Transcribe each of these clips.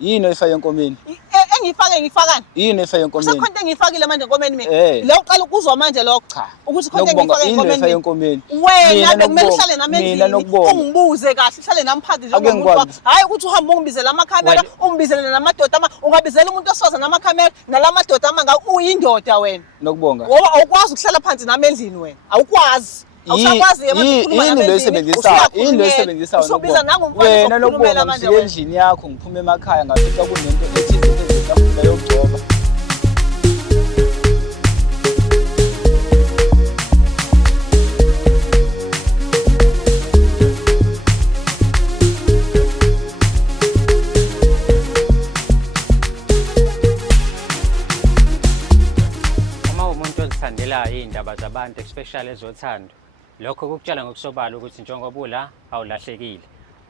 Yini oyifaka enkomeni? Engiyifakani? Yini oyifaka enkomeni? Kusekhona engiyifakile manje enkomeni mina. Eh. Lo uqala ukuzwa manje lokho. Cha. Ukuthi khona engiyifaka enkomeni. Wena bekumele uhlale nami Mina endlini. nokubonga. Ungibuze kahle, uhlale nami phansi njengomuntu. Hayi ukuthi uhambe ungibizela amakhamera, ungibizele namadoda ungabizela umuntu oswaza namakamera nalamadoda amanga uyindoda wena. Nokubonga. Ngoba awukwazi ukuhlala phansi nami endlini wena. Awukwazi. Awusakwazi yini lo oyisebenzisa usubiza nangomfana wena nokubonga manje endlini yakho ngiphume emakhaya ngafika kunento ethize ezitafula yokugcoba. Uma umuntu ozithandela indaba zabantu especially ezothando, lokho kukutshala ngokusobala ukuthi njengoba ula awulahlekile.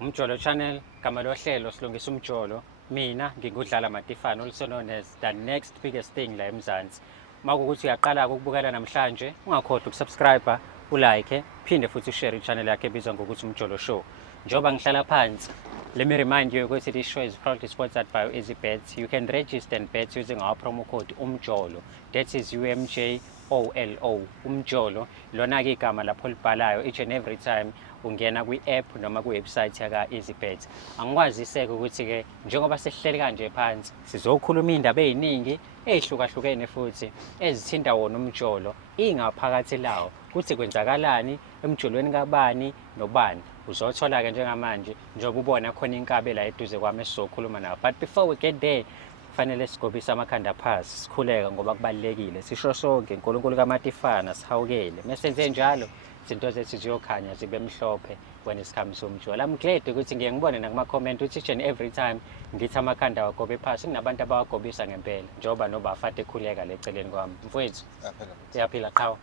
Umjolo channel gama lohlelo silungisa umjolo. Mina ngingudlala Matifane, also known as the next biggest thing la eMzansi. Makukuthi uyaqala ukubukela namhlanje, ungakhohlwa ukusubscribe, ulike, phinde futhi ushare i-channel yakhe ebizwa ngokuthi Umjolo Show. Njoba ngihlala phansi, let me remind you ukuthi this show is proudly sponsored by EasyBets. You can register and bet using our promo code UMJOLO. That is UMJOLO. UMJOLO. Lona-ke igama lapho libhalayo each and every time ungena kwi-app noma kwi-website yaka EasyBet. Angikwaziseke ukuthi-ke njengoba sesihleli kanje phansi sizokhuluma indaba eziningi ezihlukahlukene futhi ezithinta wona umjolo ingaphakathi lawo kuthi kwenzakalani emjolweni kabani nobani. Uzothola-ke njengamanje njengoba ubona khona inkabe la eduze kwami esizokhuluma nayo. But before we get there, kufanele sigobise amakhanda phasi sikhuleka ngoba kubalekile. Sisho sonke uNkulunkulu kaMatifane sihawukele. Mesenze njalo izinto zethu ziyokhanya zibe mhlophe when it comes to umjolo. I'm glad ukuthi ngiye ngibone nakuma-comment ukuthi each and every time ngithi amakhanda wagobe phasi kunabantu abawagobisa ngempela njengoba nobafate ekhuleka le eceleni kwami. Mfowethu uyaphila qhawe?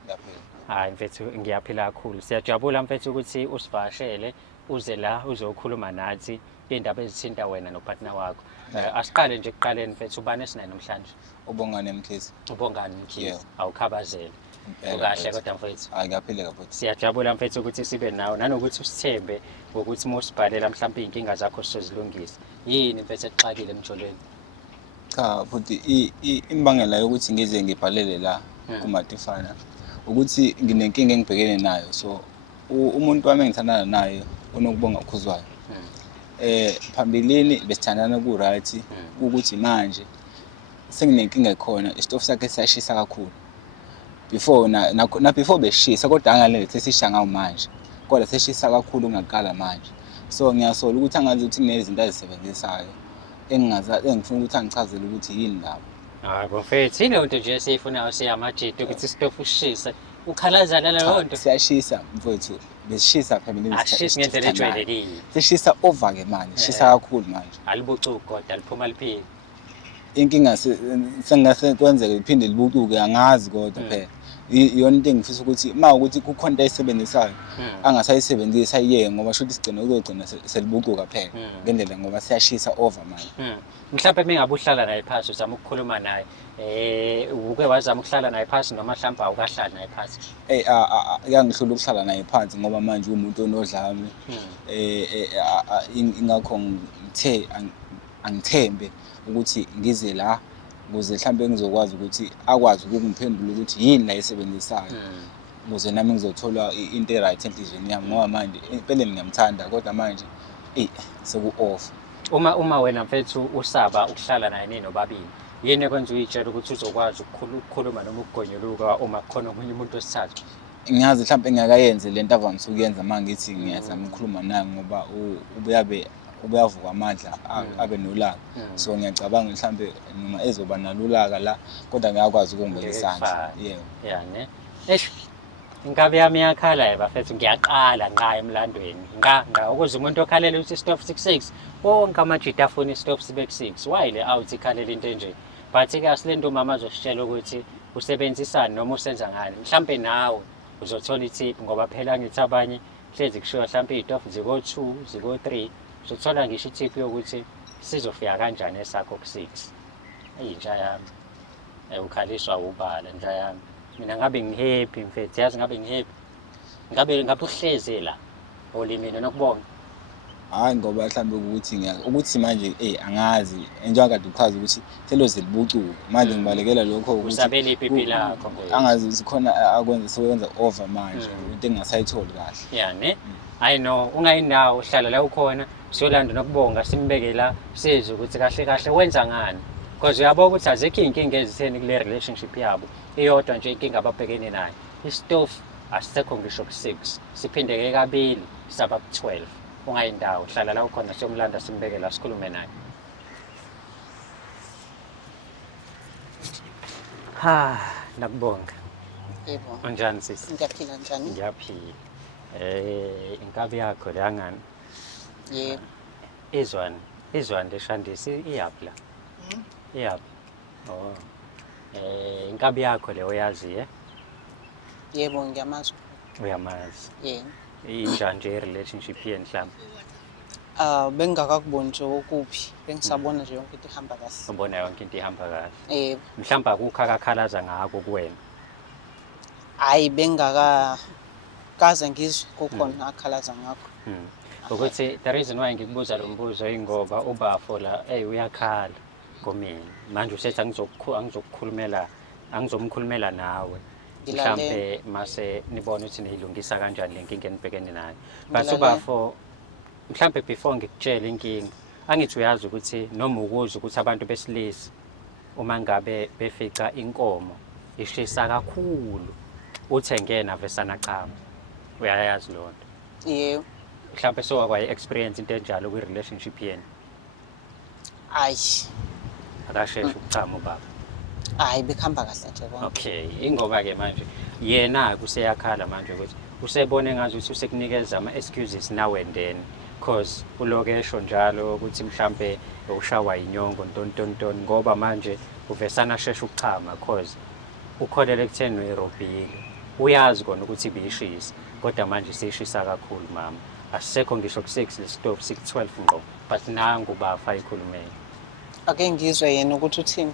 Hayi mfethu ngiyaphila kakhulu. Siyajabula mfethu ukuthi usivashele uze la uzokhuluma nathi indaba ezithinta wena nopartner wakho. Asiqale nje kuqaleni mfethu ubani esinayo namhlanje? Ubongani Mkhize. Ubongani Mkhize. Awukhabazele. Ukahle kodwa mfethu. Hayi ngiyaphila futhi. Siyajabula mfethu ukuthi sibe nawe nanokuthi usithembe ukuthi musibhalela mhlawumbe inkinga zakho sizozilungisa. Yini mfethu exakile emjolweni? Cha futhi imbangela yokuthi ngize ngibhalele la kuMatifane ukuthi nginenkinga engibhekene nayo. So umuntu wami engithandana naye unokubonga ukhuzwayo. Phambilini besithandana ku right ukuthi manje senginenkinga khona isitofu sakhe siyashisa kakhulu. Before before beshisa kodwa angale sesisha ngawo manje. Kodwa seshisa kakhulu ngaqala manje. So ngiyasola ukuthi angazi ukuthi kunezinto azisebenzisayo engifuna ukuthi angichazele ukuthi yini labo. Hayi mfethu ile nto nje esiyifunayo siyamajidi ukuthi isitofu sishisa. Ukhalaza leyo nto. Siyashisa mfethu. Besishisa phambilini ashisa ngendlela ejwayelekile. Seshisa over ke manje. Shisa kakhulu manje. Alibucuku kodwa liphuma liphila. Inkinga sengase kwenzeke liphinde libucuke angazi kodwa phela. Iyona into engifisa ukuthi ukuthi kukhona into ayisebenzisayo angasayisebenzisa iye ngoba shothi sigcina uzogcina selibucuka phela ngendlela ngoba siyashisa over manje. Mhlawumbe mingabe uhlala naye phansi uzama ukukhuluma naye uke wazama ukuhlala naye phansi noma mhlawumbe awukahlali naye phansi? Yangihlula ukuhlala naye phansi ngoba manje umuntu onodlame ingakho ngithe angithembe ukuthi ngize la ukuze mhlambe ngizokwazi ukuthi akwazi ukungiphendula ukuthi yini la esebenzisayo ukuze nami ngizothola into right enhlizweni yami ngoba manje impela ngiyamthanda kodwa manje seku off. Uma wena mfethu usaba ukuhlala naye nini nobabili, yini ekwenza uyitshela ukuthi uzokwazi ukukhuluma noma ukugonyuluka uma kukhona omunye umuntu osithathu? Ngiyazi mhlambe ngiyakayenze lento avamise ukuyenza mangithi ngiyazama ukukhuluma naye ngoba ubuyavuka amandla abe nolaka. So ngiyacabanga mhlambe noma ezoba nalulaka la kodwa ngiyakwazi ukungibekisana. Yebo. Yani inkabe yami yakhala bafethu ngiyaqala nqa emlandweni nqa ukuze umuntu okhalela ukuthi stop 66 wonke amajita afuna stop sibe 6 why le out ikhalela into enje. But ke asilento mama azositshela ukuthi usebenzisana noma usenza ngani mhlambe nawe uzothola itip ngoba phela ngithi abanye hlezi kushiwa mhlambe itofu ziko 2 ziko 3 uzothola ngisho itip yokuthi sizofika kanjani esakho ku6. Inja yami ukhaliswa ubala nja yami. Mina ngabe ngihappy mfethu yazi ngabe ngihappy ngabe uhleze la olimini nokubonga Hayi ngoba mhlambe ukuthi manje angazi njengoba kade uchaza ukuthi seloze libucuke manje ngibalekela lokho ukuthi usabele ipipi lakho angazi sikhona sekwenza over manje into engasayitholi kahle yeah ne I know ungayinawo uhlala la ukhona siyolanda nokubonga simbeke la size ukuthi kahle kahle wenza ngani because uyabona ukuthi azikho inkinga ezitheni kule relationship yabo iyodwa nje inkinga ababhekene nayo istove asisekho ngisho ku6 siphindeke kabili saba ku12 ungayindawo hlala la ukhona siyomlanda simbeke la sikhulume naye nakubonga yebo unjani sisi ngiyaphila njani ngiyaphila inkabi yakho leyangani yebo izwani leshandisi iyaphi la iyaphi inkabi yakho le uyazi yebo ngiyamazi uyamazi yebo injani nje relationship yeni mhlawumbe bengingakakuboni nje okuphi bengisabona nje yonke into ihamba kahle ubona yonke into ihamba kahle yebo mhlawumbe akukho akakhalaza ngako kuwena hayi bengingakaze ngizwe kukhona akhalaza ngakho ukuthi the reason why ngikubuza lo mbuzo ingoba ubafo la uyakhala kumina manje usethi angizomkhulumela nawe mhlambe mase nibone ukuthi niyilungisa kanjani lenkinga enibhekene nayo but ubafo mhlambe before ngikutshela inkinga angithi uyazi ukuthi noma ukuza ukuthi abantu besilisa uma ngabe befica inkomo ishisa kakhulu uthengena vesana chama uyayazi lonto yebo mhlambe sowakwayi experience into enjalo kwi relationship yeni hayi akasheshe ukuchama ubaba hayi bekhamba kahle nje konke okay ingoba ke manje yena kuseyakhala manje ukuthi usebone ngazi ukuthi usekunikeza ama excuses now and then because ulokesho njalo ukuthi mhlambe ushawa inyongo ntontonton ngoba manje uvesana sheshe ukuchama because ukholele ekutheni uEuropean uyazi kona ukuthi ibishisa kodwa manje seyishisa kakhulu mama asisekho ngisho ku6 lesitove 612 ngo but nangu bafa ikhulumeni ake ngizwe yena ukuthi uthini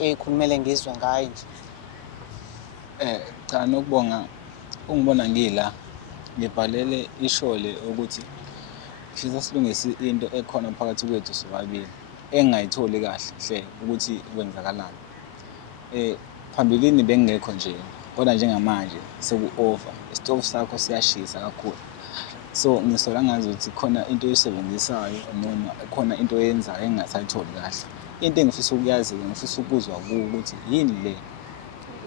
ekhulumele ngizwe ngaye nje cha nokubonga ungibona ngila ngibhalele ishole ukuthi sisa silungise into ekhona phakathi kwethu sobabili engayitholi kahle hle ukuthi kwenzakalani phambilini bengekho nje kodwa njengamanje seku-over isitofu sakho siyashisa kakhulu so ngisola ngazi ukuthi khona into oyisebenzisayo noma khona into oyenzayo engasayitholi kahle into engifisa ukuyazi ngifisa ukuzwa ukuthi yini le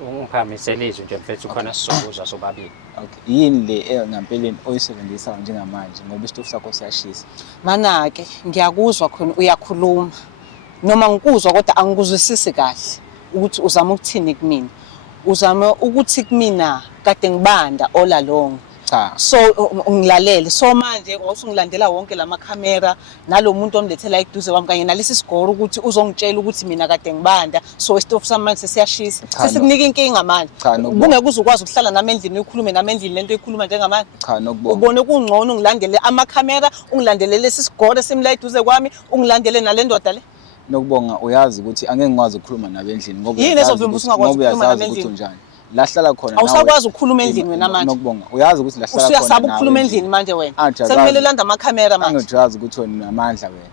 ungiphamisela izwi nje mfethu khona sizokuzwa sobabili okay yini le ngampeleni oyisebenzisayo njengamanje ngoba isitofu sakho siyashisa mana ke ngiyakuzwa khona uyakhuluma noma ngikuzwa kodwa angikuzwisisi kahle ukuthi uzama ukuthini kumina uzama ukuthi kumina kade ngibanda all along cha so ungilalele so manje ngosungilandela wonke lama camera nalomuntu omlethela eduze kwami kanye nalesi sigoro ukuthi uzongitshela ukuthi mina kade ngibanda so isitofu sami manje sesiyashisa sesikunika inkinga manje kungeke uzukwazi ukuhlala nami endlini ukhulume nami endlini lento ekhuluma njengamanje cha nokubona ubone kungcono ungilandele ama camera ungilandele lesi sigoro simla eduze kwami ungilandele nalendoda le nokubonga uyazi ukuthi angeke ngikwazi ukukhuluma nabe endlini ngoba yini ezovimba usingakwazi ukukhuluma nabe endlini unjani lahlala khona nawe awusakwazi ukukhuluma endlini wena manje nokubonga uyazi ukuthi lahlala khona usuyasaba ukukhuluma endlini manje wena sekumele ulanda ama camera manje angijazi ukuthi wena unamandla wena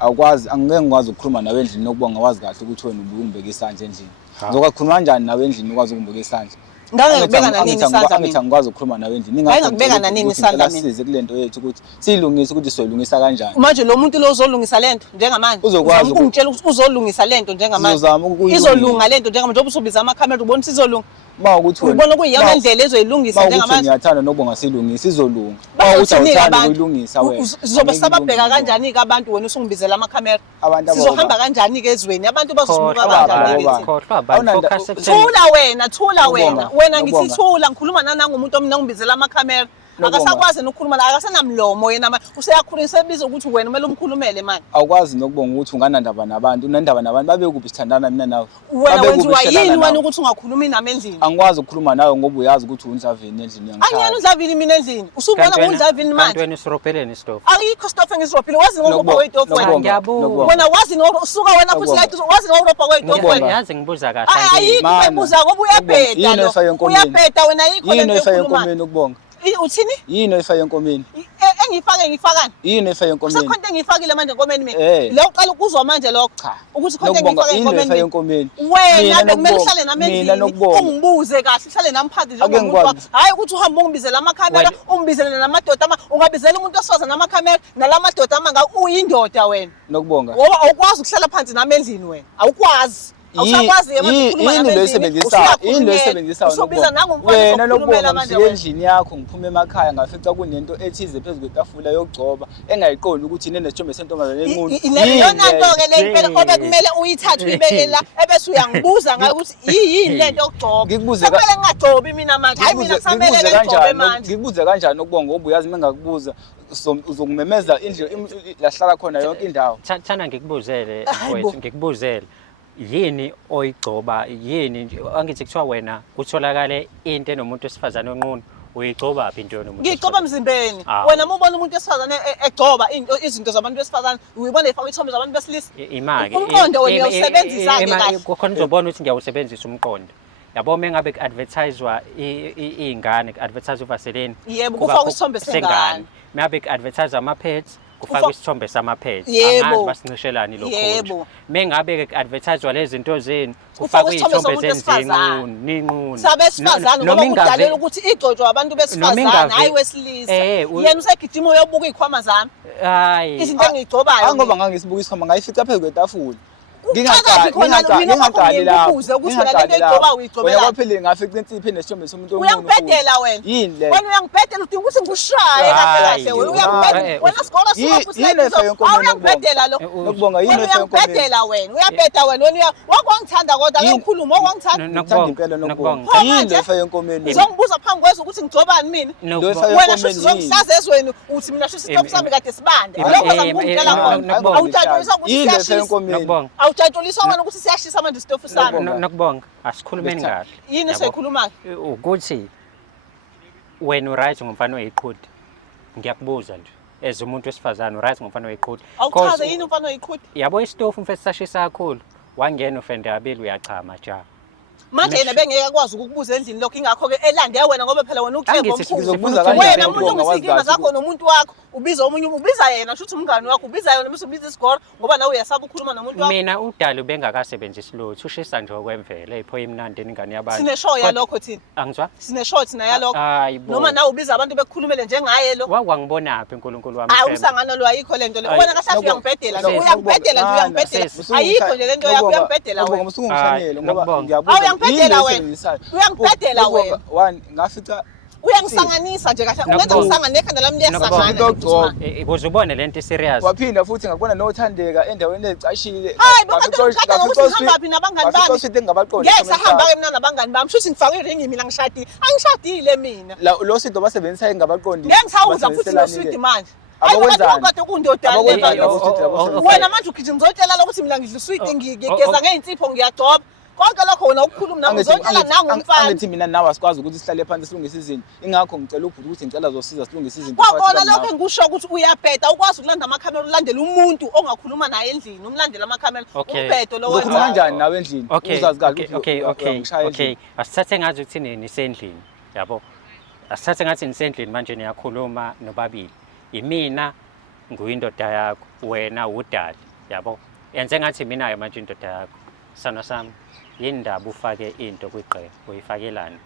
awukwazi angeke ngikwazi ukukhuluma nawe endlini nokubonga wazi kahle ukuthi wena ubungibeka isandla endlini ngizokukhuluma kanjani nawe endlini ukwazi ukungibeka isandla ngangibeka nanini isandla mina ngikwazi ukukhuluma nawe endlini ngingakubeka nanini isandla mina size kulento yethu ukuthi siyilungise ukuthi soyilungisa kanjani manje lo muntu lo uzolungisa lento njengamanje uzokwazi ukungitshela ukuthi uzolungisa lento njengamanje izolunga lento njengamanje njengoba usubiza ama camera ubona sizolunga ma ukuthi wena ubona kuyiyona indlela ezoyilungisa njengamanje ngiyathanda nokubonga silungisa izolunga ma uthi awuthanda ukuyilungisa wena sizobe sababheka kanjani ke abantu wena usungibizela ama camera sizohamba kanjani ke ezweni abantu bazosibuka kanjani thula wena ngithi thula ngikhuluma nanangumuntu omnangibizela ama camera akasakwazi nokukhuluma la akasenamlomo yena useyakhulisa ebiza ukuthi wena kumele umkhulumele manje awukwazi nokubonga ukuthi unganandaba nabantu unandaba nabantu babe kuphi sithandana mina nawe wena wenziwa yini wena ukuthi ungakhulumi nami endlini angikwazi ukukhuluma nawe ngoba uyazi ukuthi uNdlavini endlini yangikhaya angiyena uNdlavini mina endlini usubona ngoNdlavini manje wena usiropheleni stop ayikho stop ngizirophile wazi ngokuba kwetofu wena wena wazi usuka wena futhi wazi ngokuba kwetofu wena yazi ngibuza kahle ayikho ebuza ngoba uyabheda wena ayikho yini oyifa yenkomeni ukubonga uthini yini oyifa yenkomeni engiyifakani yini efake enkomeni kusekhona engiyifakile manje enkomeni mina Eh. leyo uqala ukuzwa manje lokho cha ukuthi khona Nokubonga, engiyifake yini lo efake enkomeni enkomeni wena Mina bekumele Nokubonga, uhlale nami mina endlini Nokubonga. ungibuze kahle uhlale nami phansi Ake njengomuntu ngikwazi. hayi ukuthi uhambe ungibizela amakhamera ungibizele namadoda ungabizela umuntu osifazana namakhamera nalamadoda amanga uyindoda wena Nokubonga ngoba awukwazi ukuhlala phansi nami endlini wena awukwazi awusakwazi manje ukukhuluma yini nami lo endlini esebenzisayo yini lo esebenzisayo usubiza nangumfana wena zokukhulumela Nokubonga manje ngifike wena endlini yakho ngiphuma emakhaya ngafica kunento ethize phezu kwetafula yokugcoba engayiqondi ukuthi inesithombe sentombazane enkulu Iyona nto ke le impela obe kumele uyithathe uyibeke la ebese uyangibuza ngayo ukuthi yini lento yokugcoba Ngikubuze ka- kumele ngagcobi mina manje hayi mina kusamele ngigcobe manje ngikubuze kanjani Nokubonga ngoba uyazi mengakubuza uzongimemeza indlela lahlala khona yonke indawo Thana ngikubuzele Hayi bo. mfowethu ngikubuzele yini oyigcoba yini angithi kuthiwa wena kutholakale into enomuntu wesifazane onqunu uyigcoba phi into yomuntu ngigcoba emzimbeni Ah. wena uma ubona umuntu wesifazane egcoba izinto zabantu besifazane uyibona efaka ithombe zabantu besilisa imake Umqondo wena uyawusebenzisa-ke kahle. khona uzobona ukuthi ngiyawusebenzisa umqondo yabo mengabe ku-advertiswa iy'ngane ku-advertiswa uvaseline Yebo, kufakwa isithombe sengane. mengabe ku-advertiswa ama-pads kufakwa isithombe sama-pads Yebo. angazi basincishelani lokho Yebo. mengabe ku-advertiswa lezi zinto zenu Kufakwa kufakwa isithombe iy'thombe somuntu wesifazane. ninqunu sabesifazane ngoba kudalelwa ukuthi igcotshwa abantu besifazane ingave- hayi wesilisa Eh, yena usegijima uyobuka iy'khwama zami hayi izinto engiyigcobayo angoba ngangisibuka isikhwama ngayifica phezu kwetafula Uqhakazi khona, mina wakho ngikubuze ukuthi wena lento oyigcobayo uyigcobela. wena kwaphela ngafica insipho enesithombe somuntu uyangibhedela wena yini le wena uyangibhedela udinga ukuthi ngikushaye kahle kahle wena uyangibhedela wena sikolo Yini efake enkomeni uyangibhedela lo Nokubonga yini wena efake enkomeni uyangibhedela wena uyabheda wena wena wakwangithanda kodwa ake Yini? ngikhuluma wakwangithanda ngithanda impela Nokubonga Pho yini manje? le efake enkomeni uzongibuza phambi kwezwe ukuthi ngigcobani mina efake wena shuthi enkomeni uzongihlaza ezweni uthi mina shuthi isitophu sami kade sibande lokho zangikungitshela khona awujatshuliswa ukuthi yini le efake siyashisa enkomeni Nokubonga awujatshuliswa wena ukuthi siyashisa manje isitophu sami Nokubonga asikhulumeni kahle yini Yabo. esiyikhulumayo ukuthi wena uright ngumfana oyiqhudi ngiyakubuza nje as umuntu wesifazane uright ngumfana oyiqhudi awuchaze yini umfana oyiqhuti yabo isitofu mfethu sashisa kakhulu wangena ufende yabili uyachama ja manje yena bengeke akwazi ukukubuza endlini lokho ingakho-ke elande wena ngoba phela wena ucebo Angithi omkhulu sizobuza kanjani wena Nokubonga, umuntu wazi ongisinkinga kahle zakho nomuntu wakho ubiza omunye ubiza yena shuthi umngani wakho ubiza yena bese ubiza isigoro ngoba nawe uyasaba ukukhuluma nomuntu wakho mina udala ubengakasebenzisi lutho ushisa nje okwemvelo eyiphoya imnandi ingane yabantu sineshow yalokho thina angizwa sineshow thina yalokho hayi bo noma nawe ubiza abantu bekukhulumele njengaye lo wangibonaphi uNkulunkulu wami hayi Themba? umsangano lo ayikho lento le Ayi, wena kahlathi uyangibhedela nje Nokubonga. uyangibhedela nje uyangibhedela Sesi. ayikho nje lento yakho uyangibhedela wena musungishanyele ngoba Nokubonga. ngiyabuza Uyangibhedela wena. Uyangibhedela wena. wani ngafica uyangisanganisa nje kahle ungenza Nokubonga. ngisangane nekhanda lami liyasangana Nokubonga. Ukuze ubone lento serious waphinda futhi ngakubona nothandeka endaweni ezicashile hayi bakade ukuthi ngihamba phi nabangani bami ngafica engabaqondi ngeke sahamba-ke mina nabangani bami shuthi ngifake iringi mina ngishadile angishadile mina lo sido basebenzisa engabaqondi ngeke ngisawuza futhi noswidi manje Abakwenzani? kade kundodala Abakwenzani lento. labo sido labo Okay. wena manje ugijima uzotshela ukuthi mina ngidla uswidi ngigeza ngey'nsipho ngiyagcoba konke lokho wena ukukhuluma nami uzotshela nangumfana angithi mina nawe asikwazi ukuthi sihlale phansi silungise izinto ingakho ngicela ubhuti ukuthi ngicela zosiza silungise izinto kwakona lokho engikusho ukuthi uyabheda ukwazi ukulanda amakhamera ulandele umuntu ongakhuluma naye endlini umlandele amakhamera Okay. umbhedo lo uzokhuluma kanjani nawe endlini uzazi kahle Okay. Asithathe ngathi uthi nisendlini, yabo. Asithathe ngathi nisendlini manje niyakhuluma nobabili. Imina nguyindoda yakho, wena udali, yabo. Yenze ngathi mina manje indoda yakho. Sana sami, yini ndaba ufake into kwiqhe, uyifakelani?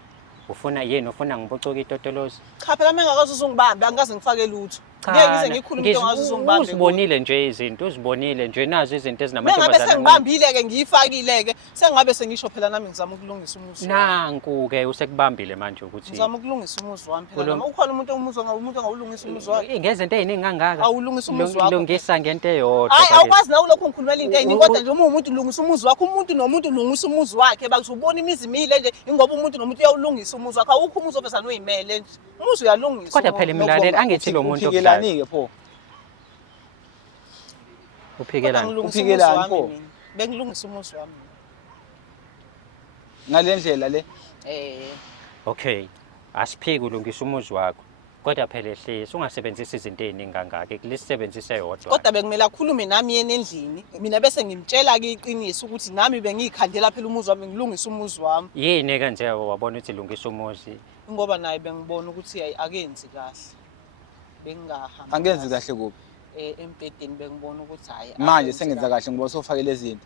Ufuna yini ufuna ngibucoka itotolozi? cha phela mengakazi uzungibambe angikaze ngifake lutho ngeke ngize ngikhulume into ngazi uzungibambe Uzibonile nje izinto, uzibonile nje nazo izinto mengabe ezinamantombazane. sengibambile-ke ngiyifakile-ke sengabe sengisho phela nami ngizama ukulungisa umuzi wami. Nanku-ke usekubambile manje ukuthi ngizama ukulungisa umuzi wami phela Kulo- noma ukhona umuntu ongawulungisa umuzi wakhe ngezinto ey'ningi kangaka. awulungisa umuzi wakho Lungisa ngento eyodwa. hayi kwale. awukwazi nawe ulokhu ngikhulumela into ey'ningi kodwa nje uma umuntu ulungisa umuzi wakho umuntu nomuntu ulungisa umuzi wakhe bakuzobona imizi mile nje ingoba umuntu nomuntu uyawulungisa umuzi wakhe awukho umuzi ovezane uyimele nje umuzi uyalungisa Kodwa phela imilaleli angithi lo muntu uphikelani-ke pho uphikelani. ngilungisa Uphikelani umuzi wami pho? mina. Bengilungisa umuzi wami ngale ndlela le Okay. Asiphiki ulungisa umuzi wakho. Kodwa phela ehlisi ungasebenzisi izinto ey'ningi kangaka, kulisebenzise yodwa. kodwa bekumele akhulume nami yena endlini mina bese ngimtshela-ke iqiniso ukuthi nami bengiyikhandela phela umuzi wami ngilungisa umuzi wami Yini-ke nje wabona ukuthi lungisa umuzi? ingoba naye bengibona ukuthi akenzi kahle bengingahamba Angenzi kahle kuphi. Empedeni bengibona ukuthi hayi Manje sengenza kahle ngoba sofake lezi zinto.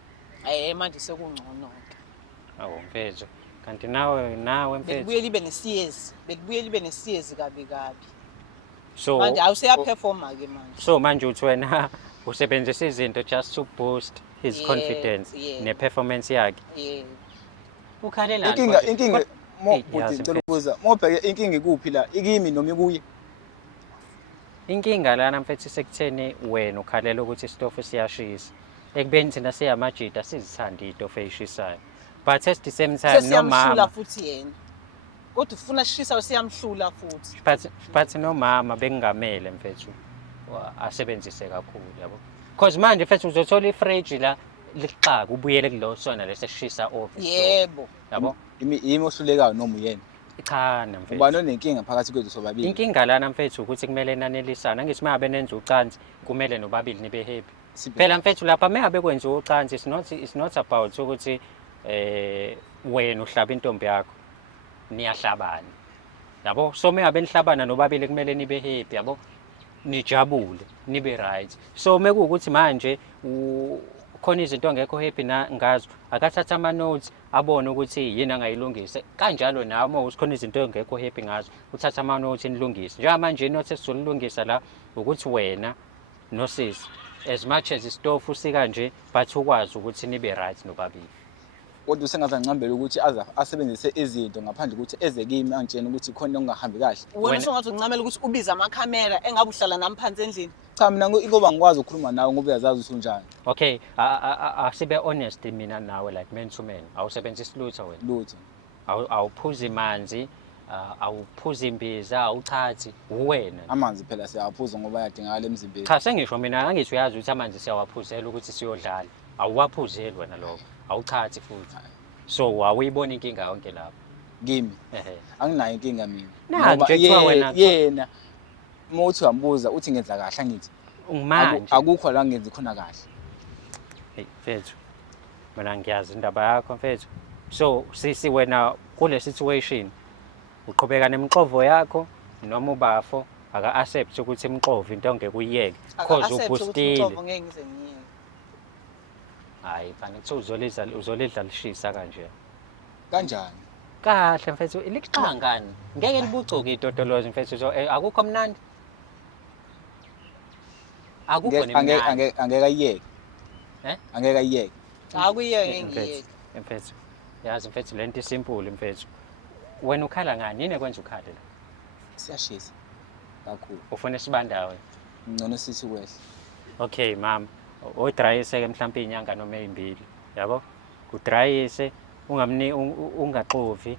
manje sekungcono ke. Awu mfethu. Kanti nawe mfethu. Bekubuye libe nesiyezi kabi. So Manje awuseyaperforma ke manje. So manje uthi wena usebenzisa izinto just to boost his confidence ne-performance yakhe. Yebo. Ukhalelani? Inkinga Hey, uthi yazi ngicela ukubuza. Mobheke inkinga ikuphi la? Ikimi noma ikuye? Inkinga lana mfethu sekutheni wena ukhalela ukuthi isitofu siyashisa. Ekubeni thina siyamajida sizithanda itofu eyishisayo. But at the same time Sesiyamhlula futhi yena. Kodwa ufuna shisa usiyamhlula futhi. But nomama bengamele mfethu asebenzise kakhulu yabo. Because manje mfethu uzothola ifridge la lixaka ubuyele kulosona leseshisa office. Yebo. Yabo? Yimi ohlulekayo noma uyena. Cha na mfethu. Ubani onenkinga phakathi kwethu sobabili? Inkinga lana mfethu ukuthi kumele nanelisana. Ngithi mabe nenza ucansi kumele nobabili nibe happy. Phela mfethu lapha mehabe kwenza ucansi it's not about ukuthi wena uhlaba intombi yakho niyahlabana. Yabo? So mehabe nihlabana nobabili kumele nibe happy yabo? Nijabule, nibe right. So mekuwukuthi manje khona izinto angekho happy ngazo akathatha ama notes abone ukuthi yini angayilungisa kanjalo nawe uma usikhona izinto engekho happy ngazo uthatha ama notes inilungise njengoba manje inotes esizolungisa la ukuthi wena nosisi as much as isitofu sika nje but ukwazi ukuthi nibe right nobabili. Kodwa usengaza ngicambela ukuthi asebenzise izinto ngaphandle ukuthi eze kimi angitshena ukuthi khona ongahambi kahle. Wena songathi uncamela ukuthi ubize amakhamera engabe uhlala nami phansi endlini. Cha mina ngoba ngikwazi ukukhuluma nawe ngoba uyazazi ukuthi unjani. Okay, asibe honest mina nawe like man to man. Awusebenzisi lutho wena. Lutho. Awuphuzi manzi, awuphuzi imbiza, awuchathi uwena. Amanzi phela siyawaphuza ngoba ayadingakala emzimbeni. Cha sengisho mina angithi uyazi ukuthi amanzi siyawaphuzela ukuthi siyodlala. Awuwaphuzeli wena lokho. Awuchathi futhi. So awuyibona inkinga yonke lapho. Kimi. Anginayo inkinga mina. Ngoba yena mothi uyambuza uthi ngenza kahle angithi. Manje akukho la ngenza khona kahle. Hey mfethu. Mina ngiyazi indaba yakho mfethu. So sisi wena kule situation uqhubeka nemixovo yakho noma ubafo aka accept ukuthi imixovo into ongeke uyiyeke because ubustile. Ngeke ngize ngiyeke. Hayi fana kuthi uzolidla lishisa kanje. Kanjani? Kahle mfethu liqhangani. Ngeke libucuke idodolozi mfethu akukho mnandi. Akukho nemnandi. Angeke ayiyeke. Angeke ayiyeke. Akuyeke ngiyeke. Mfethu. Yazi mfethu lento isimple mfethu. Wena ukhala ngani? Yini ekwenza ukhale la? Siyashisa. Kakhulu. Ufuna isibandawe. Ngcono sithi kwehle. Okay mama. Odrayise ke mhlawumbe inyanga noma ezimbili. Yabo? Kudrayise ungaxovi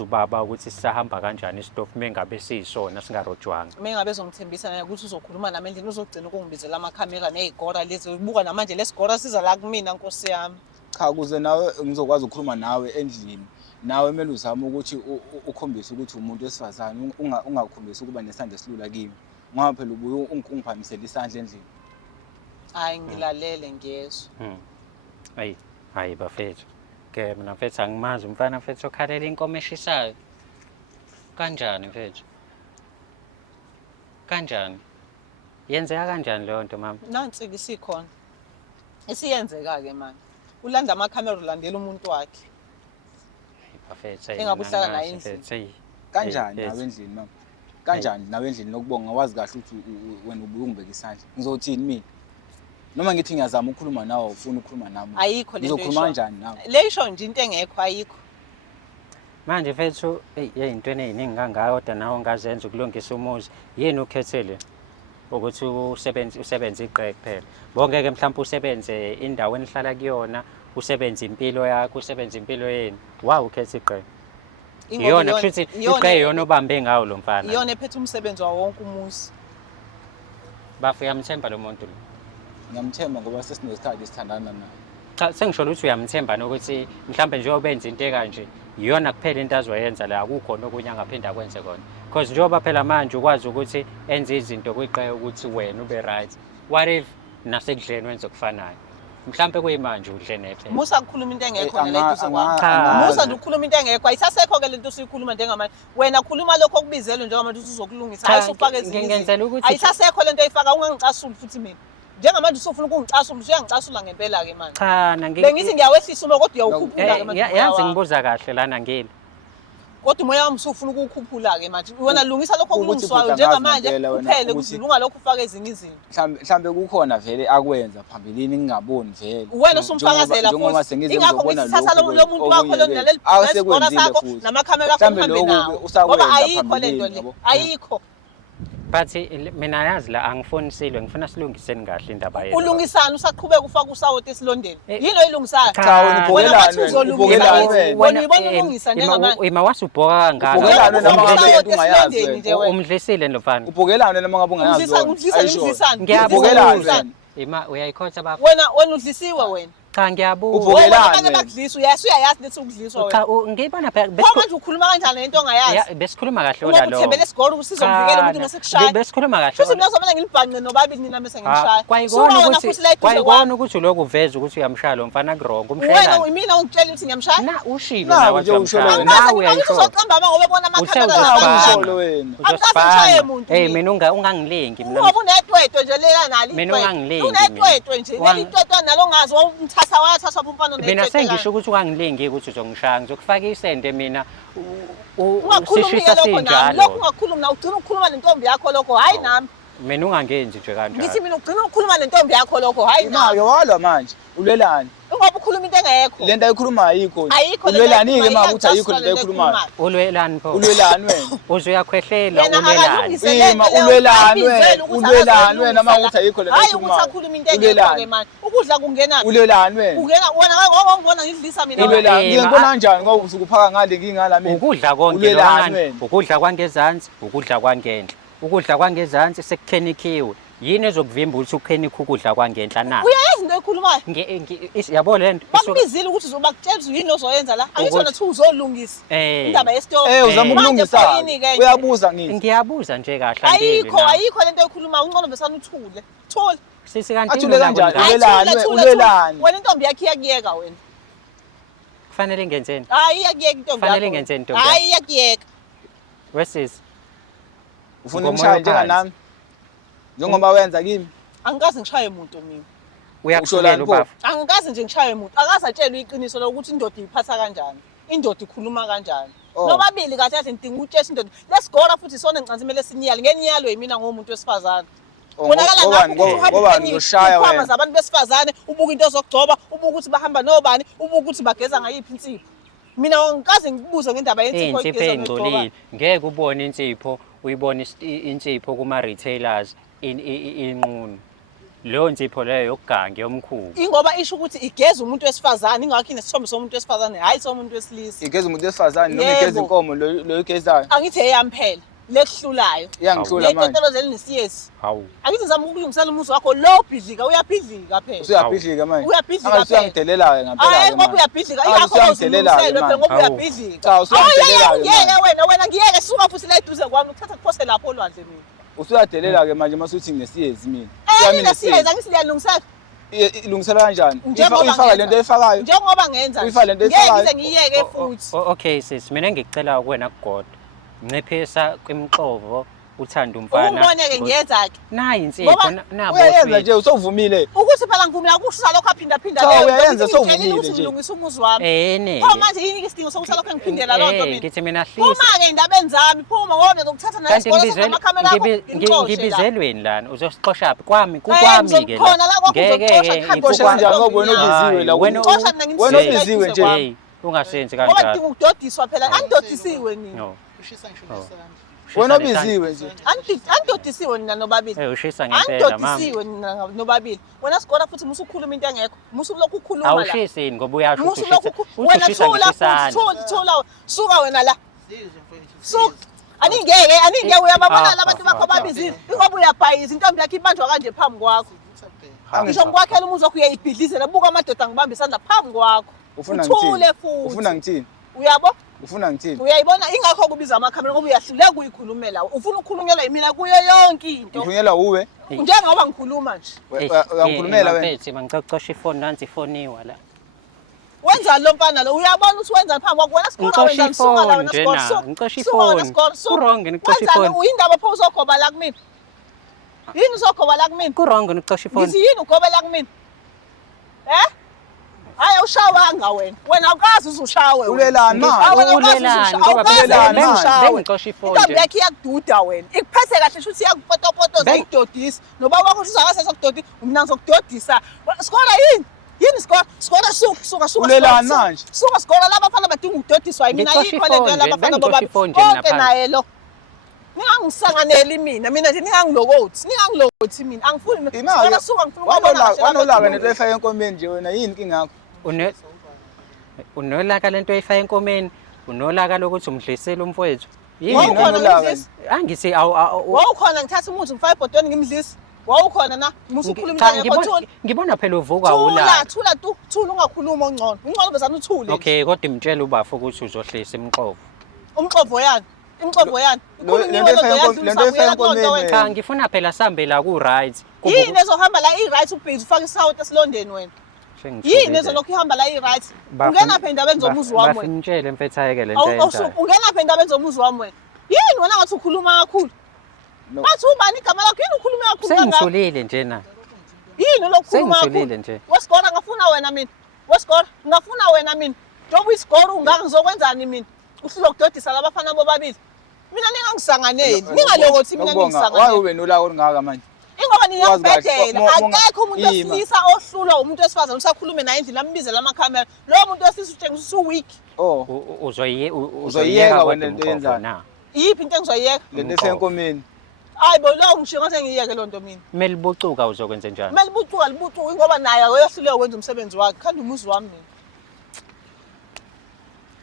ubaba ukuthi sisahamba kanjani isitofu mengabe siyisona singarojwanga. Mengabe ezongithembisa naye ukuthi uzokhuluma nami endlini uzogcina ukungibizela amakhamera nezigora lezi ubuka namanje lesigora siza la kumina Nkosi yami. Cha ukuze nawe ngizokwazi ukukhuluma nawe endlini. Nawe kumele uzame ukuthi ukhombise ukuthi umuntu wesifazane ungakhombisi ukuba nesandla esilula kimi. Ngoba phela ubuye ungiphamisela isandla endlini. Hayi ngilalele ngiyezwa. Hayi bafethu. Ke mina mfethu angimazi umfana mfethu okhalela inkomo eshisayo. Kanjani mfethu? Kanjani? Yenzeka kanjani leyo nto mama? Nansi ke sikhona. Isiyenzeka ke manje. Ulanda amakhamera ulandela umuntu wakhe. Bafethu engabe uhlala naye endlini. Kanjani nawe endlini mama? Kanjani nawe endlini nokubonga ngawazi kahle ukuthi wena ubuye ungibeka isandla. Ngizothini mina? Noma ngithi ngiyazama ukukhuluma nawe ufuna ukukhuluma nami. Ayikho lento. Ngizokhuluma kanjani nawe? Leisho nje into engekho ayikho. Manje mfethu into eziningi kangaka kodwa nawe ungazenza ukulungisa umuzi. Yini ukhethele ukuthi usebenze iqheke kuphela? Bonke ke mhlawumbe usebenze indawo enihlala kuyona, usebenze impilo yakho, usebenze impilo yenu. Wow ukhethe iqheke. Iyona futhi iqheke yona obambe ngawo lo mfana. Iyona ephethe umsebenzi wawo wonke umuzi. Bafu yamthemba lo muntu lo. Ngiyamthemba ngoba sesinesikhathi sithandana naye. Cha sengisho ukuthi uyamthemba nokuthi mhlambe nje obenza into kanje iyona kuphela into azoyenza la akukho nokunye angaphinda akwenze kona. Because njengoba phela manje ukwazi ukuthi enze izinto kwiqhayo ukuthi wena ube right. What if nasekudleni wenze kufanayo? mhlambe kuyimanje udle nephela. Musa ukukhuluma into engekho nale duze kwami. Cha. Musa nje ukukhuluma into engekho. Ayisasekho ke lento usikhuluma njengamanje. Wena khuluma lokho okubizelwe njengamanje uzokulungisa. Hayi usufake ezinye. Ngenzela ukuthi ayisasekho lento oyifaka ungangicasuli futhi mina. Njengamanje usufuna ukungicasula usuyangicasula ngempela ke manje. cha Bengithi ngiyawehlisa uma kodwa uyawukhuphula ke manje. yazi ngibuza kahle lana ngile. Kodwa umoya wami usufuna ukukhuphula ke manje. Wena lungisa lokho okulungiswayo njengamanje kuphele kuzilunga lokho ufake ezinye izinto. Mhlambe kukhona vele akwenza phambilini ngingaboni vele. Wena usumfakazela futhi. Ingakho ngisithatha lo muntu wakho lo naleli sibona sakho namakhamera akho uhambe nawo. Ngoba ayikho lento le. Ayikho. But mina yazi la angifonisile ngifuna silungiseni kahle indaba yethu. Ulungisana usaqhubeka ufaka usawoti esilondeni. Yini oyilungisayo? Cha Wena uyibona ulungisa njengamanje. Ima wasubhoka kangaka. Ubhokelane noma ngabe into ungayazi. Umdlisile ndlovana. Ubhokelane noma ngabe ungayazi. Ngiyabona. Ima uyayikhotha baba. Wena udlisiwe wena. Cha ngiyabuza. Ubhokelane. Abanye bakudlisa uyayazi lethi ukudliswa wena. Cha ngiyibona manje ukhuluma kanjani lento ongayazi? Besikhuluma kahle ola lo. Uthembele isigoro usizovikela umuntu mase kushaya. Besikhuluma kahle. Futhi mina uzomela ngilibhanqe nobabili nina mase ngimshaya. Kwayibona ukuthi lokho uveza ukuthi uyamshaya lo mfana kurongo umshayelana. Wena mina ungitshela ukuthi ngiyamshaya? Na ushilo nawe uyamshaya. Nawe uyayithola. Uzoqamba ngoba ubona amakhamera Usholo wena. Angizangishaye umuntu. Hey mina ungangilengi mina. Ngoba unetwetwe nje lela nalo. Mina ungangilengi. Unetwetwe nje. Leli twetwe nalo ngazi wamthasa wathatha umfana netwetwe. Mina sengisho ukuthi ungangilengi ukuthi uzongishaya ngizokufaka isende mina sishisa sinjalo. Lokho ungakhuluma na ugcina ukukhuluma nentombi yakho lokho hayi nami. Mina ungangenzi nje kanjalo. Ngithi mina ugcina ukukhuluma nentombi yakho lokho hayi nami. Nayo walwa manje. Ulwelani. Ngoba ukhuluma into engekho. Lento ayikhuluma ayikho. Ulwelani ke manje uthi ayikho lento ayikhulumayo. Ulwelani pho. Ulwelani wena. Uzoyakhwehlela ulwelani. Ima ulwelani wena. Ulwelani wena manje uthi ayikho lento Hayi ayikhulumayo. ukuthi akhuluma into engekho ke manje. Ukudla kungena. Ulwelani wena. Ungena wena ngongibona ngidlisa mina. Ulwelani. Ngiyibona kanjani ngoba usukuphaka ngale ngingala mina. Ukudla konke lokangani. Ukudla kwangezansi, ukudla kwangenhla. Ukudla kwangezansi sekukhenikiwe. Yini ezokuvimba ukuthi ukhenikhe ukudla kwangenhla na? Uyayazi into ekhulumayo? Yabo lento. Bakubizile ukuthi uzobakutshela yini ozoyenza la. Angizona thi uzolungisa. Indaba yesitoko. Uzama ukulungisa. Uyabuza ngithi. Ngiyabuza nje kahle ngeke. Ayikho lento ekhulumayo. Ungcono besana uthule. Thula. Sisi kanti athule kanjani? Ulwelani. Wena intombi yakhe iyakuyeka wena. Kufanele ngenzeni? Hayi iyakuyeka intombi yakho. Kufanele ngenzeni intombi? Hayi iyakuyeka. Wesisi. Ufuna umshaya njenganami. Njengoba wenza kimi. Angikaze ngishaye umuntu mina. Uyakusholela ubaba. Angikaze nje ngishaye umuntu. Akaze atshele iqiniso lokuthi indoda iphatha kanjani. Indoda ikhuluma kanjani. Nobabili kahle kahle ngidinga ukutshela indoda. Lesigora futhi sona ngicansi kumele sinyale. Ngenyalo yimina ngomuntu wesifazane. Bonakala ngoba ngizoshaya wena. Abantu besifazane ubuka into zokugcoba, ubuka ukuthi bahamba nobani, ubuka ukuthi bageza ngayiphi insipho. Mina ngikaze ngibuze ngendaba yensipho engcolile. Ngeke ubone insipho, uyibone insipho kuma retailers inqunu. Leyo nsipho leyo yokuganga yomkhulu. Ingoba isho ukuthi igeza umuntu wesifazane ingakho inesithombe somuntu wesifazane hayi somuntu wesilisa. Igeza umuntu wesifazane noma igeza inkomo lo igezayo. Angithi eyamphela lehlulayo. Iyangihlula manje. Lento lenisiyesi. Hawu. Angithi ngizama ukulungisela umuzi wakho lo bhidlika uyabhidlika phela. Usuyabhidlika manje. Uyabhidlika phela. Usuyangidelela ngempela. Hayi ngoba uyabhidlika ingakho uzungizele phela ngoba uyabhidlika. Cha usuyangidelela. Ngeke wena ngiyeke suka futhi la eduze kwami ukuthatha kuphose lapho olwandle mina. Usuyadelela ke manje masuthi ngesiyezi mina. Mina siyeza angithi liyalungisela. Ilungisela kanjani? Uyifaka lento efakayo. Njengoba ngenza. Uyifaka lento efakayo. Ngeke ngiyeke futhi. Okay sis, mina ngicela kuwena kugoda. Nciphisa kwimxovo uthanda umfana. Umboneke ngiyenza ke. Nayi insipho nabo. Uyenza nje usovumile. Ukuthi phela ngivumela ukusala lokho aphinda phinda leyo. Cha uyayenza sovumile ukuthi ngilungisa umuzi wami. Ne. Pho manje yini ke isidingo sokusala lokho ngiphindela lonto mina. Ngithi mina hlisa. Uma ke indabeni zami phuma ngoba ngizokuthatha nayo isikole samakamera akho. Ngibizelweni lana uzosiqosha phi kwami kukwami ke. Khona la kwakho uzoqosha iqosha kanjani ngoba wena ubiziwe la. Wena ubiziwe nje. Ungasenzi kanjalo. Ngoba dinga ukudodiswa phela andodisiwe nini. No. Ushisa ngisho nesandla. Wena ubiziwe nje. Andodisiwe nina nobabili. Ushisa ngempela mama. Andodisiwe nina nobabili. Wena sikora futhi musu ukukhuluma into engekho. Musu lokhu ukhuluma la. Awushisini ngoba uyasho ukuthi wena thula suka wena la. Suka. Aningeke uyababona labantu bakho babizile. Ingoba uyabhayiza intombi yakhe ibanjwa kanje phambi kwakho. Ngisho ngikwakhela umuzi wakho uyayibhidlizela buka amadoda ngibamba isandla phambi kwakho. Ufuna ngithini? Ufuna ngithini? Uyabo? ufuna ngithini? Uyayibona ingakho kubiza amakhamera ngoba uyahluleka ukuyikhulumela. Ufuna ukukhulunyelwa yimina kuyo yonke into. Ngikhulunyelwa uwe. Njengoba ngikhuluma nje. Uyangikhulumela wena. Mfethu mangicocosha ifoni nansi ifoniwa la. Wenza lo mfana lo uyabona ukuthi wenza phambi kwakho wena sikole wenza nsuka la wena sikole. Ngicosha ifoni. Kurong ngicosha ifoni. Uyindaba pho uzogoba la kumina. Yini uzogoba la kumina? Kurong ngicosha ifoni. Ngithi yini ugoba la kumina? Hayi ushawanga wena. Wena awukazi uzushawe. Ulelani manje? Ulelani ngoba bengicosha ifoni. Intombi yakhe iyakududa wena. Ikuphethe kahle ukuthi iyakupotopotoza ikudodisa. Nobaba wakho uzakase sokudodisa, mina ngizokudodisa. Sikole yini? Yini sikole suka. Ulelani manje? Suka sikole laba bafana badinga ukudodiswa mina yikho le nto laba bafana bobaba. Konke naye lo. Ningangisanganeli mina nje ningangilokothi mina angifuni sikole suka ngifuna ukubona wanolaka nento efaka enkomeni nje wena yini inkinga yakho? Unolaka lento efaka enkomeni, unolaka lokuthi umdlisela umfowethu. Yini unolaka? Angithi wawukhona ngithatha umuthi ngifake ebhodweni ngimdlisa. Wawukhona na musukhuluma ngephothoni. Ngibona phela uvuka ulaka. Thula ungakhuluma ongcono. Ungcono bezana uthule. Okay, kodwa imtshela ubafo ukuthi uzohlisa imqovo. Umqovo yani? Imqovo yani? Lento efaka enkomeni. Cha ngifuna phela sambe la ku right. Yini ezohamba la i-right ubhizi ufake isawuti esilondeni wena? Yini ezolokhu ihamba la i-right? Ungena pha endabeni zomuzi wami wena. Bafintshele mfethu ayeke lento yenzayo. Ungena pha endabeni zomuzi wami wena. Yini wena ngathi ukhuluma kakhulu? Bathi ubani igama lakho yini ukhuluma kakhulu kangaka? Sengithulile nje na. Yini lokukhuluma kakhulu? Sengithulile nje. Wesikora ngafuna wena mina. Wesikora ngafuna wena mina. Njengoba isikora ungaka ngizokwenzani mina? Uhlula ukudodisa labafana bobabili. Mina ningangisanganeli. Ningalokothi mina ngingisanganeli. Why ube nolaka olungaka manje? Ingoba niyabhedela akekho umuntu wesilisa ohlulwa umuntu wesifazane usakhulume naye endlini ambizela amakhamera. Lo muntu wesilisa utshengisa weak. Uzoyiyeka wena lento yenzayo. Yiphi into engizoyiyeka? Lento esenkomeni. Hayi bo lo ngisho ngathi ngiyeke lonto mina. Kumele libucuka uzokwenza njani? Kumele libucuka ngoba naye uyahluleka ukwenza umsebenzi wakhe. Khanda umuzi wami mina.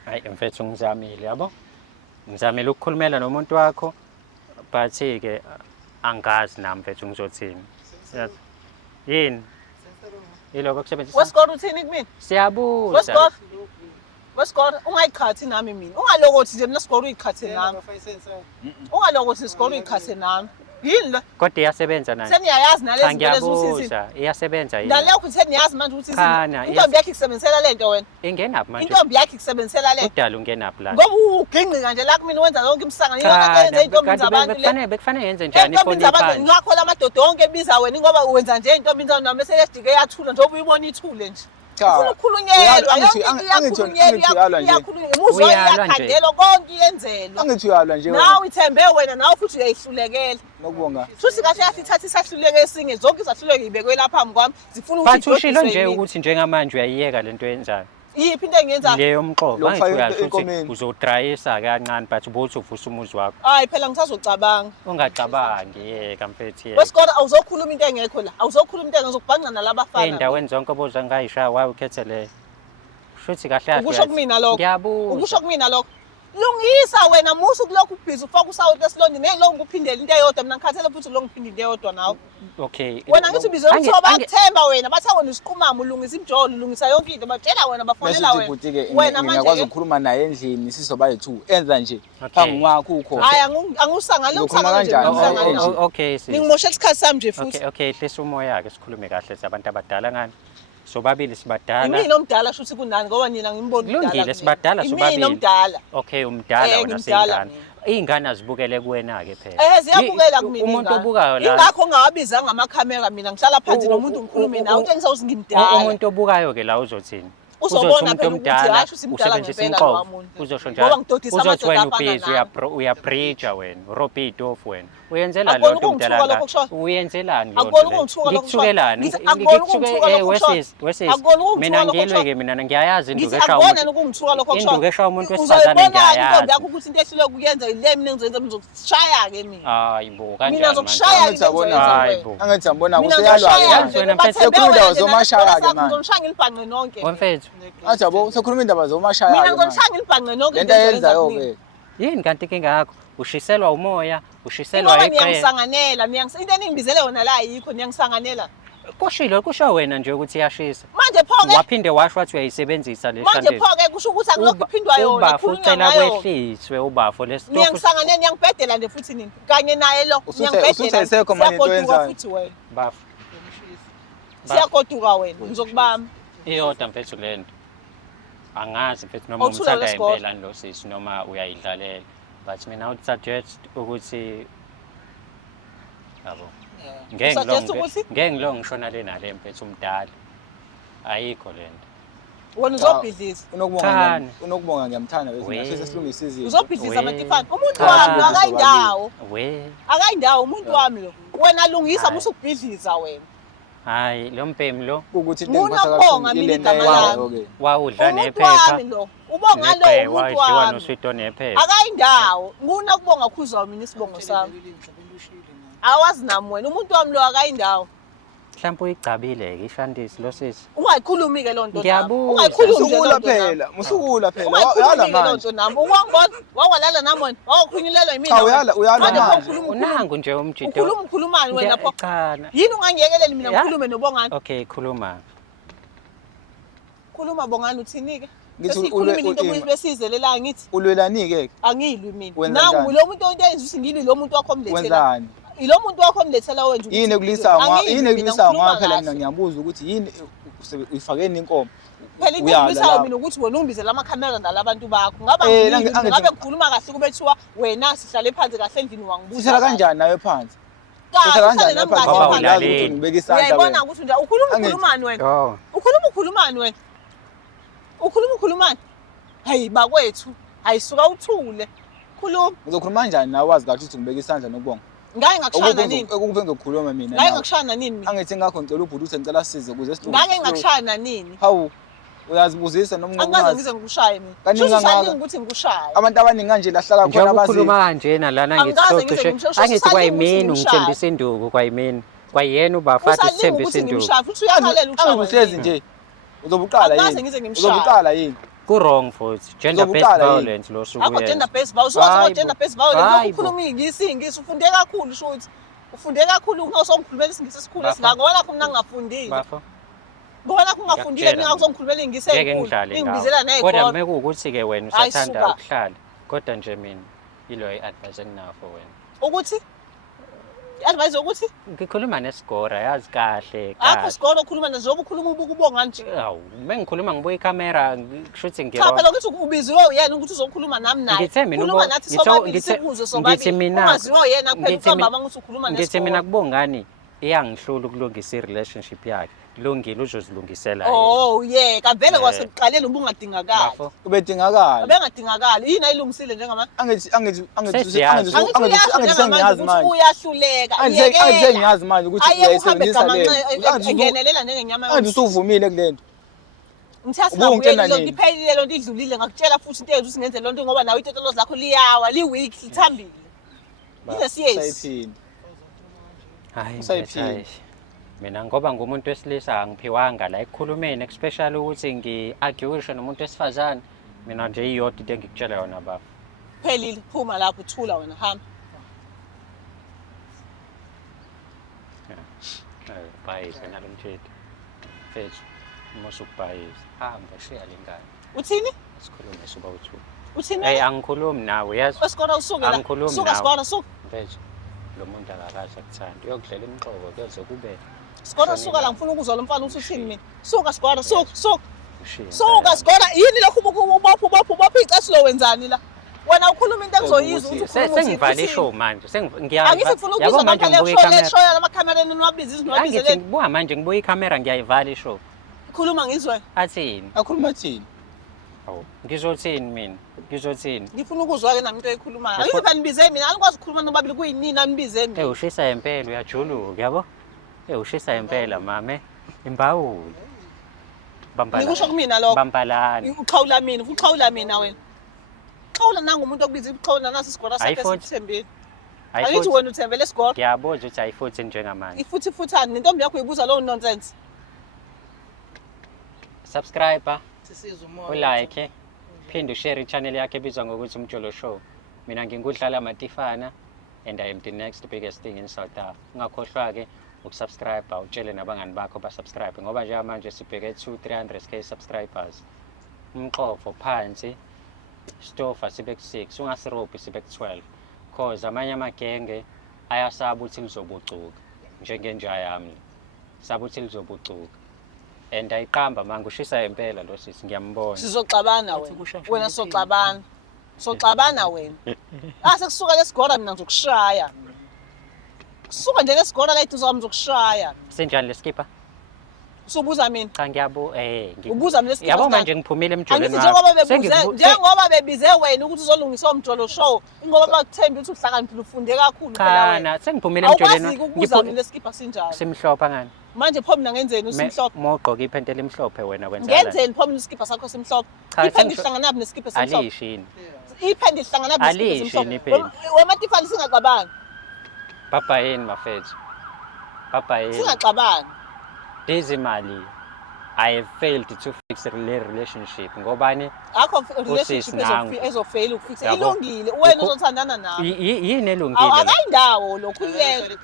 Hayi mfethu ngizamile yabo. Ngizamile ukukhulumela nomuntu wakho. But ke angazi nami mfethu ngizothini. Yini? Yiloko kusebenzisa. Wesikole uthini kumina? Siyabuza. Wesikole ungayikhathi nami mina. Ungalokothi nje mina sikole uyikhathe nami. Ungalokothi sikole uyikhathe nami. Yini la? Kodwa iyasebenza naye. Seniyayazi nalezi zinto lezi ukuthi iyasebenza yini? Nalokho ukuthi seniyazi manje ukuthi intombi yakhe ikusebenzisela lento wena. Ingenaphi manje? Intombi yakhe ikusebenzisela lento. Udala ungenaphi la? Ngoba uginqika nje la kumina wenza yonke imsangano yonke yenza intombi zabantu le. Bekufane yenze njani ifoni yaphansi? Ngakho lamadoda onke ebiza wena ngoba wenza nje intombi zabantu noma seyadike yathula njengoba uyibona ithule nje. Ufuna ukukhulunyelwa uyakhandelwa konke iyenzelwa. Angithi uyalwa nje wena. Nawe ithembe wena nawe futhi uyayihlulekela. Nokubonga. Futhi kahle yathi ithatha isahluleke esinye zonke izahluleke ibekwe lapha phambi kwami zifuna ukuthi bathushiilo nje ukuthi njengamanje uyayiyeka lento yenzayo. Yiphi into engiyenzayo? Leyo mqobo angithi ukuthi uzodrayisa kancane but ubuthi uvusa umuzi wakho. Hayi phela ngisazocabanga. Ungacabangi yeka mfethu. Wesikole awuzokhuluma into engekho la. Awuzokhuluma into engizokubhanqa nalabafana. Endaweni zonke obuza ngayishaya waye ukhethe leyo. Shuthi kahle yazi. Ukusho kumina lokho. Ngiyabuza. Ukusho kumina lokho. Lungisa wena musu kulokhu ubhizi ufaka usawuti esilondini ngeke ngiphindele into eyodwa mina ngikhathele futhi ngiphinde into eyodwa nawe. Okay. Wena ngithi bizo ukuthi bakuthemba wena bathi wena usiqhumama ulungisa imjolo ulungisa yonke into batshela wena bafonela wena. Wena manje ngiyakwazi ukukhuluma naye endlini sizoba yi2 enza nje phambi kwakho ukho. Hayi angusangale nje. Okay sis. Ngimosha isikhathi sami nje futhi. Okay hlisa umoya yake sikhulume kahle sabantu abadala ngani. Sobabili sibadala. Mina omdala shuthi kunani ngoba nina ngimbona umdala. Kulungile sibadala sobabili. Mina omdala. Okay umdala wena singane. Izingane azibukele kuwena ke phela. Ziyabukela kumina. Umuntu obukayo la. Ingakho ngawabizanga ngamakhamera mina ngihlala phansi nomuntu ngikhulume nawe utshengisa ukuthi ngimdala. Umuntu obukayo ke la uzothini? Uzobona phela ukuthi hayi usimdala ngempela lo muntu. Uzosho njalo. Uzothi wena ubhizi uyapreacher wena, urobhid off wena. Uyenzela lonto umdala. Uyenzelani lonto? Ngikuthukelani? Wesisi. Mina ngilwe ke mina ngiyayazi induku eshawa umuntu. Ngikubona lokho kusho. Induku eshawa umuntu wesifazane ngiyayazi. Intombi yakho ukuthi into ehlule ukuyenza ile mina ngizoyenza ngizokushaya ke mina. Hayibo kanjani? Mina ngizokushaya hayibo. Angithi ngibona useyalwa wena mfethu sekhuluma indaba zomashaya ke manje. Ngizonishaya ngilibhanqe nonke. Wemfethu. Athi yabo sekhuluma indaba zomashaya ke. Mina ngizonishaya ngilibhanqe nonke lento yenzayo ke. Yini kanti inkinga yakho? Ushiselwa umoya, ushiselwa iqhe. Niyangisanganela, into eningibizele yona la ayikho niyangisanganela. kusho wena nje ukuthi iyashisa. Manje pho-ke Waphinde washo wathi uyayisebenzisa le manje shandisi. pho-ke kusho ukuthi akulokhu iphindwa yona Ubafo khulunywa ucela ngayo. kwehliswe ubafo Mina lesitofu. ngisangane niyangibhedela nje futhi nini kanye naye lo Usuthe sekho manje into siyagoduka oyenzayo. futhi wena Bafo. siyagoduka wena ngizokubamba Iyodwa mfethu lento. Angazi mfethu noma Awuthula umthanda lesikole. impela lo sisi noma uyayidlalela. But mina I would suggest ukuthi yabo. Usuggest ukuthi? Ngeke ngilo ngishona le nale mfethu umdala. Ayikho lento. wena uzobhidliza Unokubonga ngiyamthanda bese ngiyashisa silungisa izinto. uzobhidliza amatifani umuntu wami akayindawo We. akayindawo umuntu wami lo wena lungisa musukubhidliza wena Hayi lo mpemi lo Ukuthi into Ngifuna engiphatha ukubonga kakhulu mina ile igama nto lami. okay. wawudla umuntu nephepha. wami lo ubonga lo Neqe, umuntu wadliwa wami noswito nephepha. akayindawo ngifuna ukubonga khuzwa mina isibongo sami awazi nami wena umuntu wami lo akayindawo Mhlawumbe uyigcabile ke ishandisi lo sisi. ungayikhulumi ke lonto Ngiyabuza. ungayikhulumi nje Musukula lonto nami. phela, musukula phela. Ungayikhulumi Uyala ke manje. lonto nami uwangibona wawalala nami wena wawukhunyulelwa yimina Cha wena. uyala Manje pho manje. ukhuluma Unangu nje umjito. ukhulumani wena pho Cha. yini ungangiyekeleli mina Ya. ngikhulume nobongani Okay, khuluma. khuluma bongani uthini ke Ngithi sesikhuluma into besizelela ngithi ulwelani ke? angilwi mina Wenza nangu njani? lo muntu oyenza ukuthi ngilwi lo muntu wakho omlethela Wenzani? ilo muntu wakho omlethela wenza ukuthi Yini ngilwe. kulisa Angilwi yini mina, kulisa ngikhuluma phela mina kahle. ngiyabuza ukuthi yini uyifakeni inkomo. phela into Uyala engibisayo lapho. mina ukuthi wena ungibizela amakhamera ngalabantu bakho ngaba Angithi- ngabe ngikhuluma kahle kube thiwa wena sihlale phansi kahle endlini wangibuza Sithatha kanjani nawe phansi? kahle Sithatha uhlale kanjani nami nawe phansi? kahle Baba, phansi. Uyazi ulalele. ukuthi ngibeka isandla uyayibona wena. ukuthi nje ukhuluma Angithi- ukhulumani wena Oh. ukhulumani wena ukhuluma ukhulumani hayi bakwethu hayisuka uthule khuluma Uzokhuluma kanjani nawe wazi kahle ukuthi ngibeka isandla nokubonga? ngake ngakushana nini Okuphe ngizokhuluma mina. ngake nawe. ngakushana nini mina Angithi ngakho ngicela ubhutuse ngicela size ukuze ngake ngakushana nini Hawu uyazibuzisa noma angaze ungazi. ngize ngikushaye mina Kaningi Shuthi kangaka. usaningi ukuthi ngikushaye Abantu abaningi kanje lahlala khona Njengoba abazi. ukhuluma kanjena lana Angikaze ngitshocishe. ngize ngimshoshe, Angithi usalingi kwayimini ukuthi ngimshaye. ungithembisa induku kwayimini. Kwayena ubafati usaningi sithembisa ukuthi induku. ngimshaye futhi uyakhalela Angihlezi ukushaye nje. Uzobuqala Angikaze yini? ngize ngimshaye. Uzobuqala yini? Ku-wrong futhi. Gender based Uzobuqala yini? violence lo suku akho uyenza. gender based violence uwazi Hayi ngo gender bo. based violence Hayi lokhu bo. ukhuluma ingisi ufunde kakhulu shuthi ufunde kakhulu ungawusongikhulumela isingisi esikhulu Bafo. esingaka ngoba nakho mina ngingafundile Bafo. ngoba nakho ngingafundile Ngiyakutshela mina ngizongikhulumela ingisi Ngeke ezinkulu ngidlale ingibizela ngawo. Kodwa ney'kolo mekuwukuthi-ke wena Hayi, usathanda suka. ukuhlala. Kodwa nje mina ilo i-advice enginakho wena. ukuthi i-advise yokuthi Ngikhuluma nesigora yazi kahle akho kahle. sikolo ukhuluma njengoba ukhuluma ubuka ubonga nje Awu, mengikhuluma ngibuka ikamera kusho ukuthi cha phela ngiro. ukuthi ubiziwe uyena ukuthi uzokhuluma nami naye Ngithe mina khuluma ubo- nathi ngithe- sobabili ngithe- sibuze ngithi sobabili mina- ungaziwe uyena kuphela ngithi ukuhamba mi- uma ukuthi ukhuluma Ngithi mina nesikolo kubongani iyangihlula ukulungisa i-relationship yakhe. Kulungile uzozilungisela oh yeka vele Eh. kwasekuqaleni ubungadingakali Bafo. Ubedingakala. abengadingakali yini ayilungisile njengamanje Sesiyazi. angithi sengiyazi ukuthi manje. uyahluleka Angithi sengiyazi manje ukuthi aye uhambe uyayisebenzisa gamanxe le. engenelela njengenyama Angithi usuvumile kule nto. ngithi Ubungitshela asingabuyeli nini? iphelile lonto idlulile ngakutshela futhi into ukuthi singenze lonto ngoba nawe itetolozi lakho liyawa li-weak lithambile yile siyesi Sayiphini. Hayi Usayiphini. hayi. Mina ngoba ngumuntu wesilisa angiphiwanga la ekukhulumeni especially ukuthi ngi-argue nomuntu wesifazane. Mina nje iyodwa into engikutshela yona baba. phelile phuma lapho thula wena hamba Bhayise nalomthetho. Mfethu, musukubhayisa. Hamba shiya lengane. uthini Sikhulume suba uthu. uthini Hey angikhulumi nawe yazi. wesikora usuke la Angikhulumi suka nawe. sikora suka Mfethu, lo muntu akakaze akuthanda. Uyokudlela imixoko kuze kube sikora suka la ngifuna ukuzwa lo mfana ukuthi uthini mina suka sikora suka ushiya. suka sikora yini lokhu ubopha icasilo wenzani la wena ukhuluma into engizoyizwa ukuthi ukhuluma Sengivale ishow manje. angithi ngifuna ukuzwa manje ngapha ngibuka le ikamera. show yamakhamereni niwabiza Angithi izinobizeleni ngibuka manje ngibuka ikamera ngiyayivala ishow. khuluma ngizwe Athini? Akhuluma thini? Hawu, ngizothini mina? Ngizothini? ngifuna ukuzwa ke nami into eyikhulumayo angithi banibize mina alikwazi ukukhuluma nobabili kuyinini anibizeni Ushisa impela uyajuluka yabo? Ushisa impela mame. Imbawuli. nikusho kumina lokho Bambalani. uxhawula mina uxhawula mina wena xhawula nangu umuntu okubiza uxhawula nasi isigora sakhe Ayifuthi. sithembile Hayi angithi futhi wena uthembele isigora ngiyabuza ukuthi ayifuthi njengamanje. ifuthi futhani nentombi yakho ibuza lowo nonsense Subscriber, sisiza umoya ulike, phinde ushare i-channel yakhe ebizwa ngokuthi Umjolo Show. Mina ngingudlala Matifana and I am the next biggest thing in South Africa. Ungakhohlwa ke ukusubscribe utshele nabangani bakho basubscribe ngoba njengamanje sibheke 200-300k subscribers. Umqofo phansi stofa sibe ku-6 ungasirobhi sibe ku-12 cause amanye amagenge ayasaba ukuthi lizobucuka njengenja yami saba ukuthi lizobucuka and ayiqamba manje ushisa impela lo sisi ngiyambona. Sizoxabana wena soxabana wena. Sekusuka lesigora mina ngizokushaya. Kusuka nje lesigora la eduze kwami ngizokushaya. Senjani leskipa? Usubuza mina. Cha ngiyabo Ubuza mina leskipa. Yabo manje ngiphumile emjolweni wakho. Njengoba bebize wena ukuthi uzolungisa umjolo show, ingoba bakuthemba ukuthi uhlakaniphile ufunde kakhulu phela wena. Cha sengiphumile emjolweni. Awukwazi ukubuza mina leskipa sinjalo. Simhlopha ngani? Manje pho mina ngenzeni usimhlophe? Mogqoka iphente elimhlophe wena kwenzala. Ngenzeni pho mina iskipa sakho simhlophe? Iphende ihlangana neskipa simhlophe. Alishini. Iphende ihlangana neskipa simhlophe. Alishini. Wema tifani singaxabani. Papa yini mafethu? Papa yini? Singaxabani. This imali I failed to fix a relationship ngobani akho relationship ezofail ukufixa ilungile wena uzothandana nawe yini elungile akayindawo lokhu yeke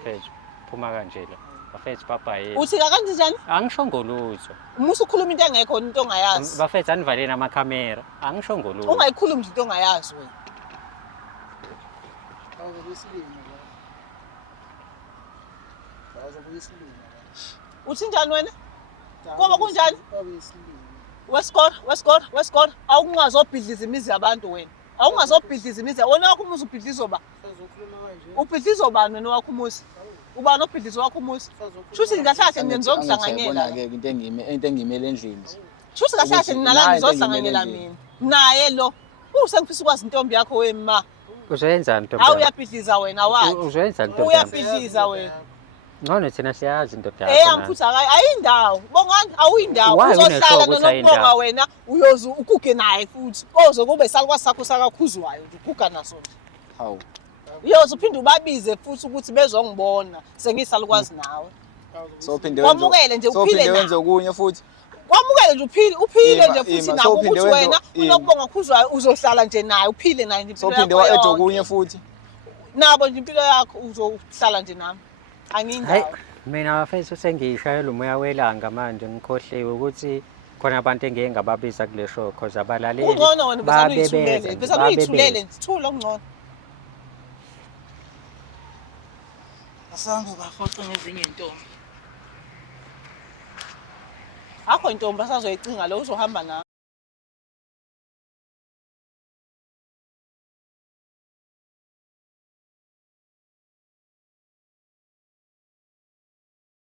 mfethu phuma kanje la bafethu papa yini uthi kanjani njani angisho lutho umusa ukhuluma into engekho into ongayazi bafethu anivaleni amakhamera angisho lutho ungayikhulumi into ongayazi wena uthi njani wena ngoba kunjani wesikora awungazobhidliza imizi yabantu wena awungazobhidliza imizi wona wakho umuzi ubhidliza oba ubhidliza obani wena wakho umuzi ubani obhidliza wakho umuzi shuthi ngahlahle nizokudlanganyela into engimele endlini shuthi ngahlahle nalana nizodlanganyela mina naye lo usengifisa ukwazi intombi yakho wema uzoyenza ntombi awuyabhidliza wena wathi uzoyenza ntombi uyabhidliza wena ngone thina siyazi into yakho angifutha ayindawo bongani awuyindawo uzohlala nokubonga wena uyoze ukuge naye futhi oze kube salukwazi sakho sakakhuzwayo ukuga naso hawu uyoze uphinde ubabize futhi ukuthi bezongibona sengiyisalukwazi nawe so phinde wamukele nje uphile nawe wenze okunye futhi wamukele nje uphile nje futhi nako ukuthi wena unokubonga khuzwayo uzohlala nje naye uphile naye nje so phinde wa-add okunye futhi nabo nje impilo yakho uzohlala nje nami angiyindawo mina bafethu sengishayela umoya welanga manje ngikhohliwe ukuthi khona abantu engeke ngababiza kule show cause abalaleli ungcono wena bese uyithulele sithula ungcono asange bafoca ngezinye intombi akho intombi asazoyicinga lo uzohamba nawe